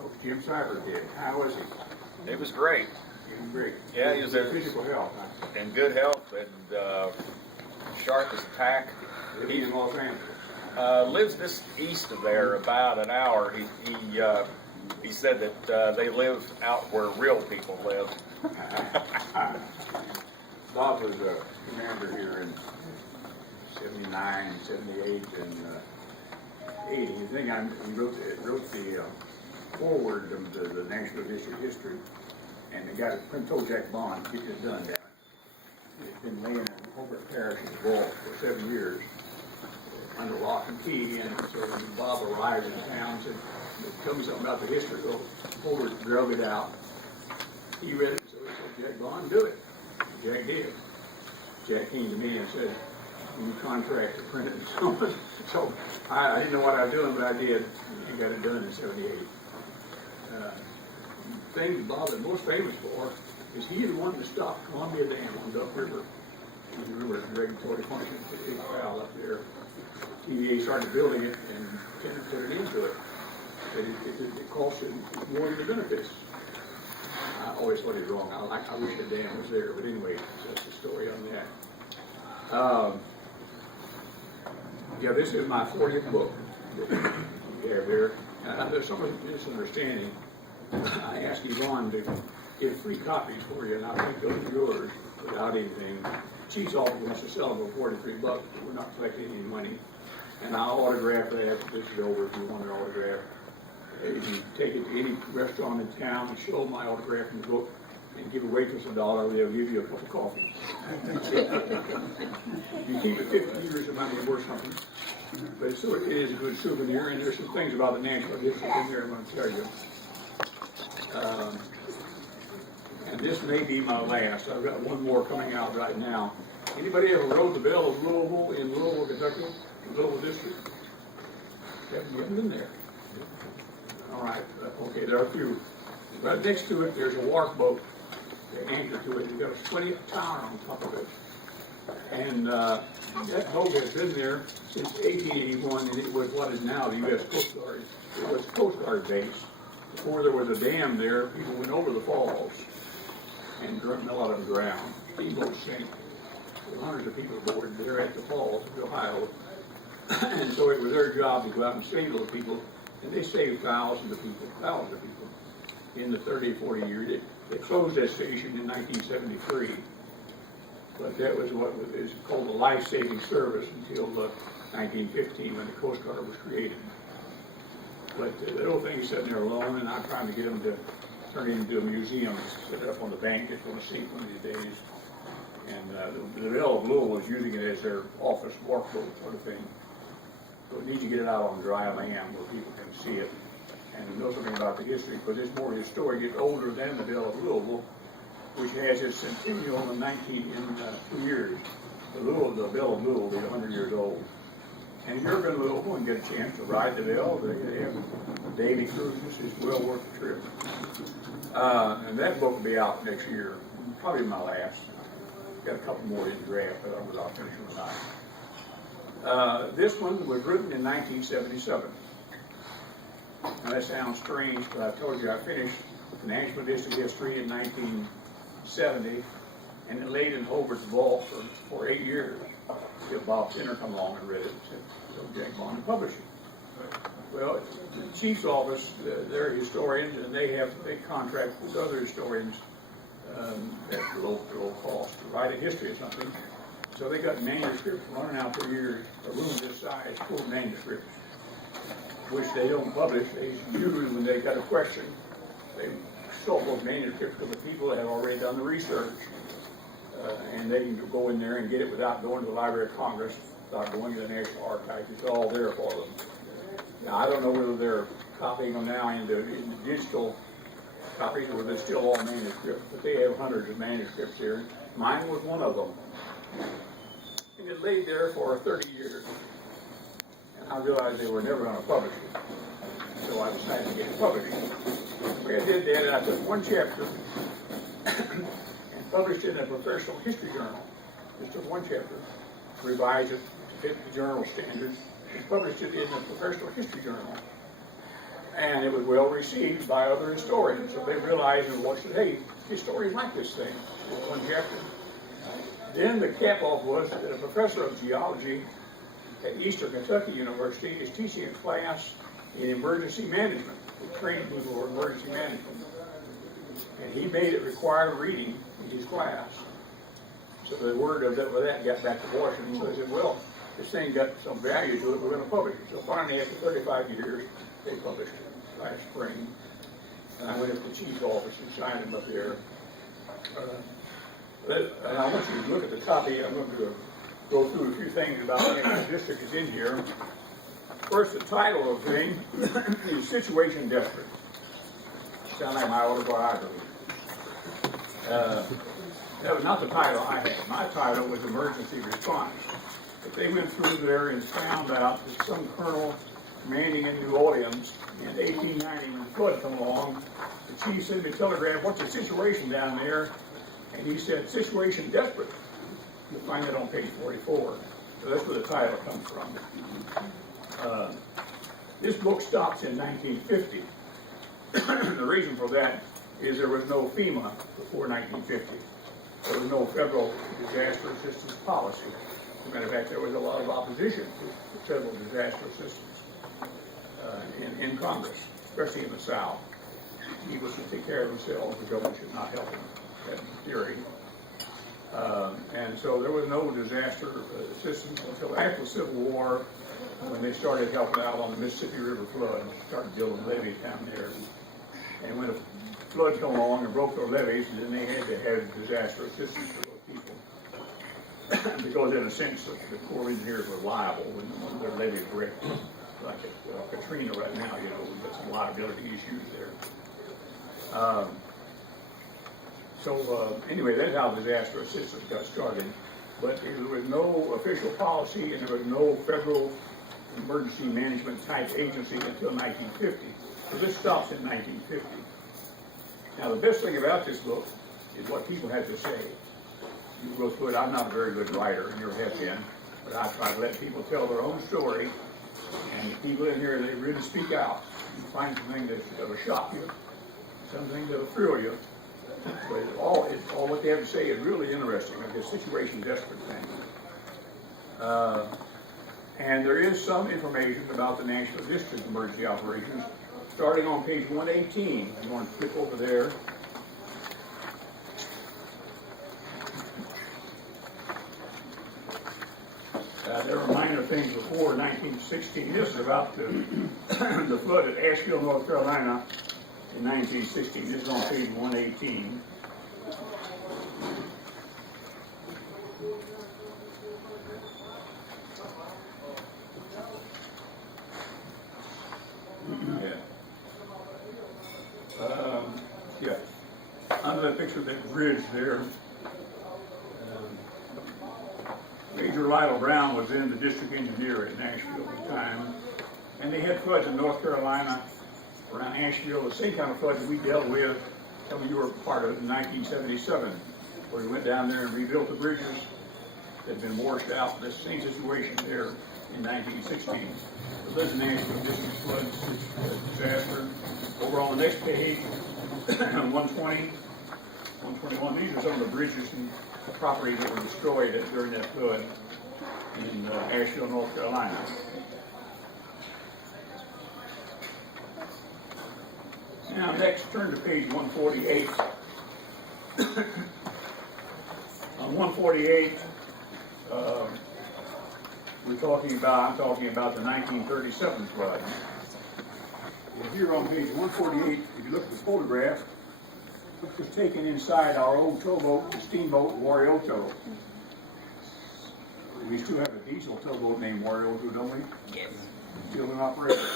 Oh, Jim Cyber did. How was he? It was great. He was great. Yeah, he was in physical health. Huh? in good health and sharp as a tack. Living in Los Angeles. Lives just east of there, about an hour. He said that they live out where real people live. Bob was a commander here in 79, 78, and 80. I think he wrote the forward of the National District History, and the guy told Jack Bond, get this done, damn it. It's been laying in Hobart Parish's vault for 7 years, under lock and key, and so when Bob arrived in town and said, tell me something about the history. Well, Hobart drug it out. He read it, so he said, Jack Bond, do it. Jack did. Jack came to me and said, you contract to print it. So I didn't know what I was doing, but I did. He got it done in 78. The thing Bob is most famous for is he the one that stopped Columbia Dam on Duck River. The river is a regulatory function. It fell up there. TVA started building it and put it into it. It cost him more than the benefits. I always thought he was wrong. I wish the dam was there, but anyway, that's the story on that. Yeah, this is my 40th book that you have there. There's some misunderstanding. I asked Yvonne to give 3 copies for you, and I think those are yours without anything. She's always wants to sell them for $43, but we're not collecting any money. And I'll autograph that after this is over if you want an autograph. If you take it to any restaurant in town and show my autograph in the book and give a waitress $1, they'll give you a cup of coffee. You keep it 50 years, it might be worth something. But it is a good souvenir, and there's some things about the national district in there I'm going to tell you. And this may be my last. I've got one more coming out right now. Anybody ever rode the bell of Louisville in Louisville, Kentucky? The Louisville district? You haven't been there. All right. Okay, there are a few. Right next to it, there's a wharf boat. They anchor to it. You've got a 20th tower on top of it. And that boat has been there since 1881, and it was what is now the U.S. Coast Guard. It was a Coast Guard base. Before there was a dam there, people went over the falls, and a lot of them drowned. Steamboats sank. There were hundreds of people aboard there at the falls of Ohio. And so it was their job to go out and save those people, and they saved thousands of people in the 30, 40 years. They closed that station in 1973, but that was what is called the life-saving service until 1915 when the Coast Guard was created. But the little thing is sitting there alone, and I'm trying to get them to turn it into a museum, set it up on the bank. It's going to sink one of these days. And the Bell of Louisville is using it as their office wharf boat sort of thing. So it needs to get it out on dry land where people can see it and know something about the history, because it's more historic. It's older than the Bell of Louisville, which has its centennial in 2 years. The Bell of Louisville will be 100 years old. And if you're going to Louisville and get a chance to ride the Bell, they have daily cruises. It's well worth the trip. And that book will be out next year, probably my last. Got a couple more in the draft, but I'll finish them tonight. This one was written in 1977. Now that sounds strange, but I told you I finished the National District History in 1970, and it laid in Hobart's vault for 8 years. Till Bob Sinner come along and read it and said, so Jack Bond and publish it. Well, the chief's office, they're historians, and they contract with other historians at low cost to write a history of something. So they got manuscripts running out for years, a room this size full of manuscripts, which they don't publish. They usually, when they got a question, they show those manuscripts to the people that have already done the research. And they can go in there and get it without going to the Library of Congress, without going to the National Archives. It's all there for them. Now, I don't know whether they're copying them now into digital copies or they're still all manuscripts, but they have hundreds of manuscripts here. Mine was one of them. And it lay there for 30 years. And I realized they were never going to publish it. So I decided to get it published. When I did that, I took one chapter published it in a professional history journal. Just took one chapter, revised it to fit the journal standards, and published it in a professional history journal. And it was well received by other historians. So they realized and watched it, hey, historians like this thing. One chapter. Then the cap-off was that a professor of geology at Eastern Kentucky University is teaching a class in emergency management, to train people for emergency management. And he made it required reading in his class. So the word of that got back to Washington. So they said, well, this thing got some value to it, we're going to publish it. So finally, after 35 years, they published it last spring. And I went up to the chief's office and signed him up there. And I want you to look at the copy. I'm going to go through a few things about the district is in here. First, the title of the thing is Situation Desperate. Sound like my autobiography. That was not the title I had. My title was Emergency Response. But they went through there and found out that some colonel commanding in New Orleans in 1890, when the flood came along, the chief sent me a telegram, what's the situation down there? And he said, situation desperate. You'll find that on page 44. So that's where the title comes from. This book stops in 1950. The reason for that is there was no FEMA before 1950. There was no federal disaster assistance policy. As a matter of fact, there was a lot of opposition to federal disaster assistance in Congress, especially in the South. People should take care of themselves, the government should not help them. That's the theory. And so there was no disaster assistance until after the Civil War, when they started helping out on the Mississippi River flood, started building levees down there. And when a flood came along and broke their levees, then they had to have disaster assistance for those people. Because in a sense, the Corps of Engineers were liable when their levees break. Like Katrina right now, you know, we've got some liability issues there. Anyway, that's how disaster assistance got started. But there was no official policy and there was no federal emergency management type agency until 1950. So this stops in 1950. Now the best thing about this book is what people had to say. You go through it. I'm not a very good writer, and never have been, but I try to let people tell their own story. And the people in here, they really speak out. You find something that'll shock you, something that'll thrill you. But it's all what they have to say is really interesting, like this situation desperate thing. And there is some information about the National District Emergency Operations, starting on page 118. I'm going to flip over there. There were minor things before 1916. This is about the flood at Asheville, North Carolina in 1916. This is on page 118. Under that picture of that bridge there, Major Lionel Brown was then the district engineer at Nashville at the time, and they had floods in North Carolina around Asheville, the same kind of floods that we dealt with, some of you were part of in 1977, where we went down there and rebuilt the bridges that had been washed out. This same situation there in 1916. So there's the Nashville district flood disaster. Over on the next page, 120, 121, these are some of the bridges and properties that were destroyed during that flood in Asheville, North Carolina. Now next, turn to page 148. On 148, I'm talking about the 1937 flood. And here on page 148, if you look at the photograph, it was taken inside our old towboat, steamboat, Warioto. We still have a diesel towboat named Warioto, don't we? Yes. Still in operation.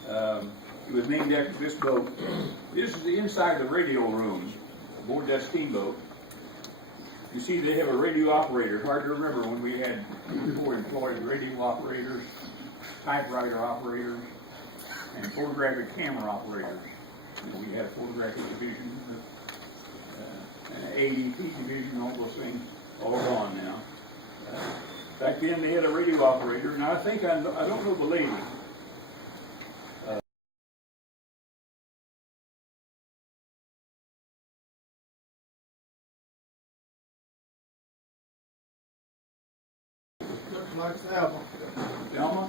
It was named after this boat. This is the inside of the radio room aboard that steamboat. You see they have a radio operator. Hard to remember when we had before employed radio operators, typewriter operators, and photographic camera operators. We had a photographic division, an ADP division, all those things, all gone now. Back then they had a radio operator, and I don't know the lady. like Selma. Thelma?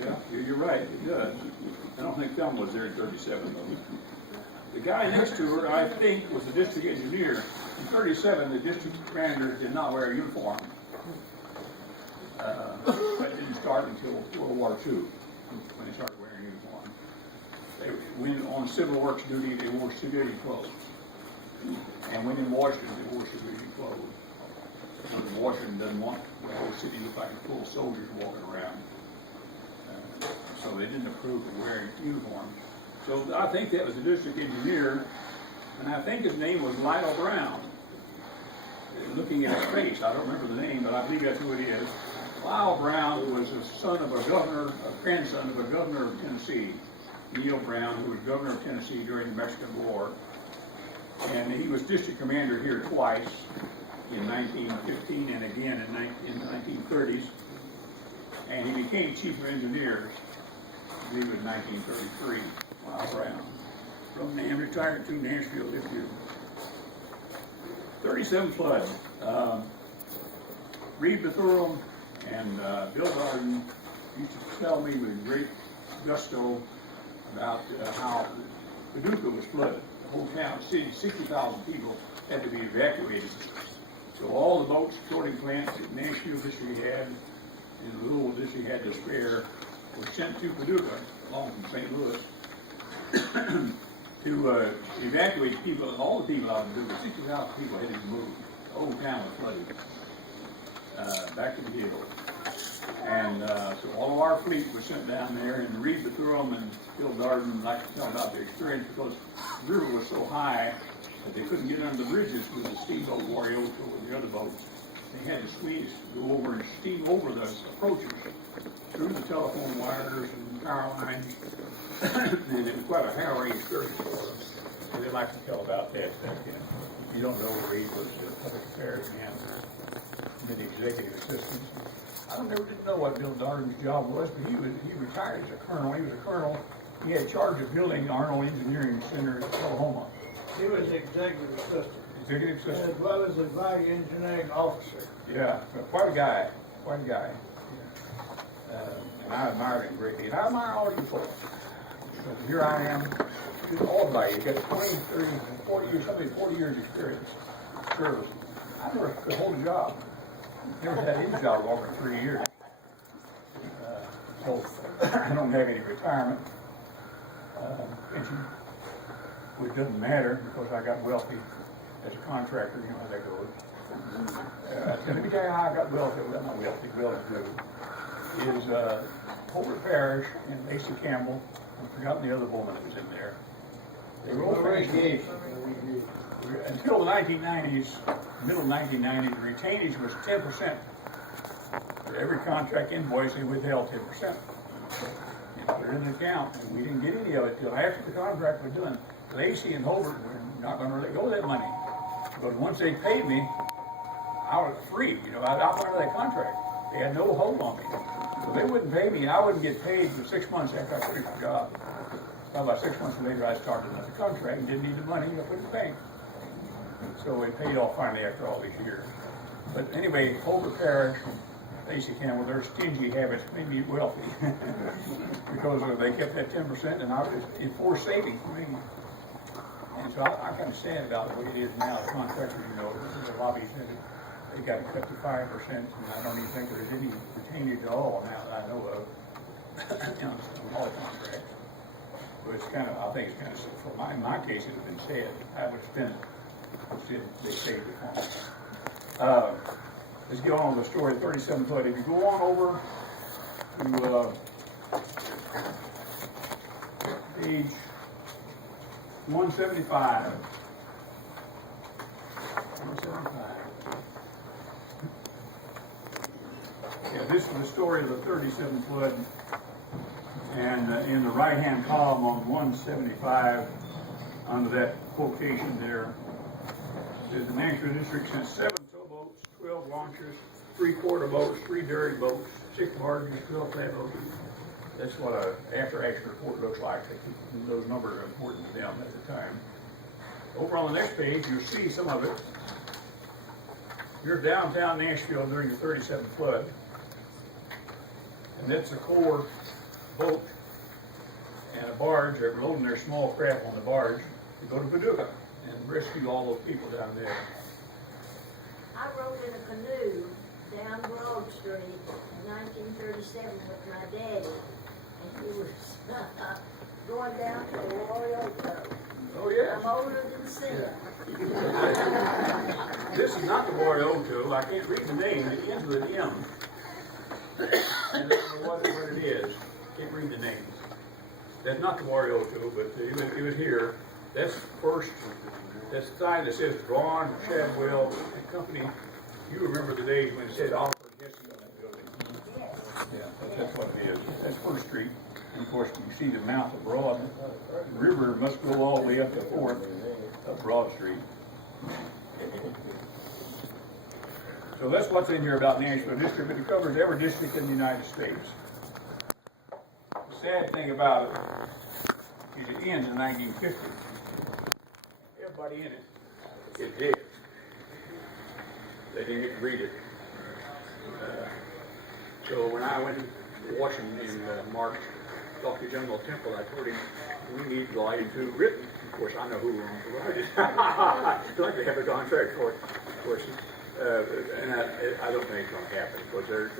Yeah, you're right, it does. I don't think Thelma was there in 37 though. The guy next to her, I think, was the district engineer. In 37, the district commander did not wear a uniform. But it didn't start until World War II, when they started wearing uniforms. When on civil works duty, they wore civilian clothes. And when in Washington, they wore civilian clothes. Because Washington doesn't want the whole city to look like full of soldiers walking around. So they didn't approve of wearing uniforms. So I think that was the district engineer, and I think his name was Lyle Brown. Looking at his face, I don't remember the name, but I believe that's who it is. Lyle Brown was a son of a governor, a grandson of a governor of Tennessee, Neil Brown, who was governor of Tennessee during the Mexican War. And he was district commander here twice, in 1915 and again in the 1930s. And he became chief of engineers, I believe in 1933, Lyle Brown. From and retired to Nashville this year. 37 flood. Reed Bethurem and Bill Darden used to tell me with great gusto about how Paducah was flooded. The whole town, city, 60,000 people had to be evacuated. So all the boats, floating plants that Nashville district had and the Louisville district had to spare were sent to Paducah, along from St. Louis, to evacuate people, all the people out of Paducah. 60,000 people had to be moved. The whole town was flooded back to the hill. And so all of our fleet was sent down there, and Reed Bethurem and Bill Darden like to tell about their experience because the river was so high that they couldn't get under the bridges with the steamboat Warrior or the other boats. They had to squeeze, go over and steam over those approaches through the telephone wires and power lines. And it was quite a harrowing experience for them. So they like to tell about that. If you don't know, Reed was a public affairs man, many executive assistants. I didn't know what Bill Darden's job was, but he retired as a colonel. He was a colonel. He had charge of building Arnold Engineering Center in Oklahoma. He was executive assistant. Executive assistant. As well as a value engineering officer. Yeah, quite a guy. Quite a guy. And I admired him greatly. And I admire all you folks. So here I am, just all by you. Got 20, 30, 40 years, somebody 40 years experience, service. I never could hold a job. Never had any job longer than 3 years. So I don't have any retirement pension, which doesn't matter because I got wealthy as a contractor. You know how that goes. Let me tell you how I got wealthy. Well, not wealthy, well-to-do. Is Hobart Parish and Lacey Campbell. I've forgotten the other woman that was in there. They were all finished. Until the 1990s, middle 1990s, the retainage was 10%. For every contract invoice, they withheld 10%. And put it in the account, and we didn't get any of it till after the contract was done. Lacey and Hobart were not going to let go of that money. But once they paid me, I was free. You know, I went under that contract. They had no hold on me. So they wouldn't pay me, and I wouldn't get paid for 6 months after I finished the job. About 6 months later, I started another contract and didn't need the money, I put it in the bank. So it paid off finally after all these years. But anyway, Hobart Parish, Lacey Campbell, their stingy habits made me wealthy. Because they kept that 10% and I was enforced saving for me. And so I kind of sad about the way it is now. The contractors, you know, the lobby said they got it cut to 5%, and I don't even think there's any retainage at all now that I know of. You know, on all contracts. But it's kind of, I think it's kind of, for in my case, it would have been sad. I would spend it. They saved it for me. Let's get on with the story of 37 flood. If you go on over to page 175. 175. Yeah, this is the story of the 37 flood. And in the right-hand column on 175, under that quotation there, says the Nashville District sent 7 towboats, 12 launchers, 3 quarter boats, 3 derrick boats, 6 barges, 12 flatboats. That's what an after-action report looks like. Those numbers are important to them at the time. Over on the next page, you'll see some of it. Here's downtown Nashville during the 37 flood. And that's a core boat and a barge. They're loading their small craft on the barge to go to Paducah and rescue all those people down there. I rode in a canoe down Broad Street in 1937 with my daddy, and he was going down to the Orioco. Oh, yeah. I'm older than sin. This is not the Orioco. I can't read the name. It ends with an M. And I don't know what it is. Can't read the name. That's not the Orioco, but it was here. That's first. That's the sign that says Braun, Shadwell and Company. You remember the days when it said Oliver Jesse on that building? Yes. Yeah, that's what it is. That's First Street. And of course, you see the mouth of Broad. The river must go all the way up to 4th of Broad Street. So that's what's in here about Nashville District, but it covers every district in the United States. The sad thing about it is it ends in 1950. Everybody in it is dead. They didn't get to read it. So when I went to Washington in March, talked to General Temple, I told him we need Volume 2 written. Of course, I know who will provide it. I'd like to have a contract for it, of course. And I don't think it's going to happen because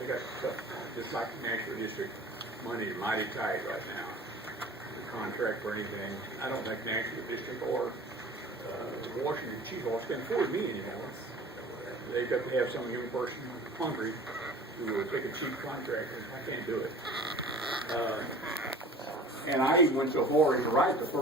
they got stuff, just like the Nashville District, money is mighty tight right now. The contract for anything, I don't think Nashville District or Washington Chief Hall can afford me anymore. They've got to have some young person hungry who will take a cheap contract, and I can't do it. And I even went so far as to write the first